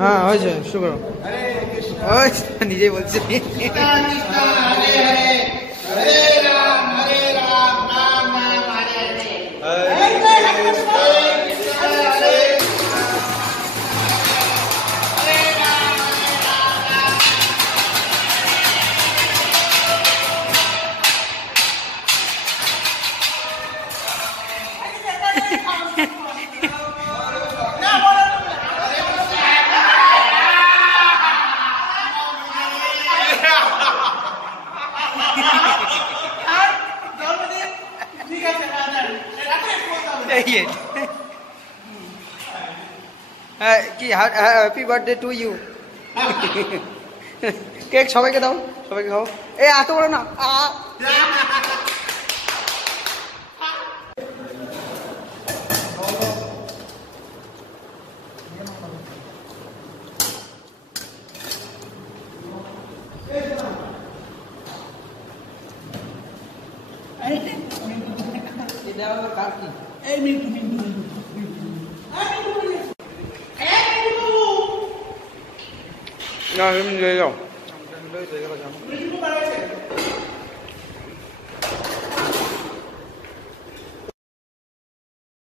হ্যাঁ হয়েছে শুরু করো। নিজেই বলছি। কি happy birthday to you. Cake সবাইকে দাও, সবাইকে খাও। এ এত বড় না। না, যাও।